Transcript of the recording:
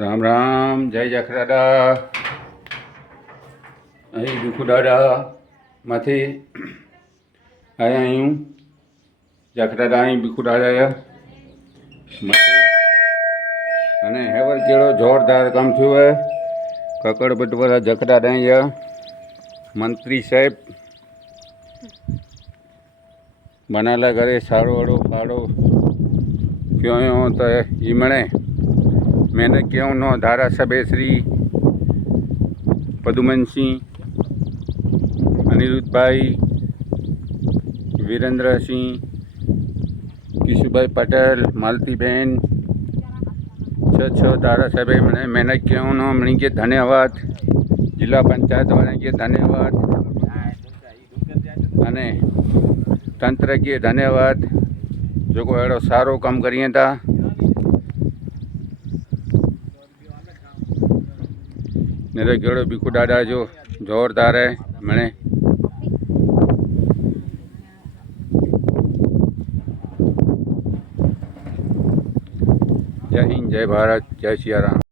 રામ રામ, જય જખરાડા. અહીં ભીખુદાદામાંથી આયા હું જખરાડા અહીં ભીખુદાદા અને હેવર કેળો જોરદાર કામ થયું હે. કકડ બટવાળા જખરાડા અહીંયા મંત્રી સાહેબ બનાલા ઘરે સારો વડો ફાડો क्यों तो ईमणे मैंने क्यों नो धारासभ्य श्री पदुमन सिंह अनिरुद्ध भाई वीरेंद्र सिंह किशुभाई पटेल मालतीबेन छ धारासभ्य मैंने क्यों नो मणि के धन्यवाद जिला पंचायत वाले के धन्यवाद अने तंत्र के धन्यवाद जो को एड़ो सारो काम करिए था। मेरे केड़ो भीखुदादा जो जोरदार है मैंने जय हिंद, जय भारत, जय सिया राम।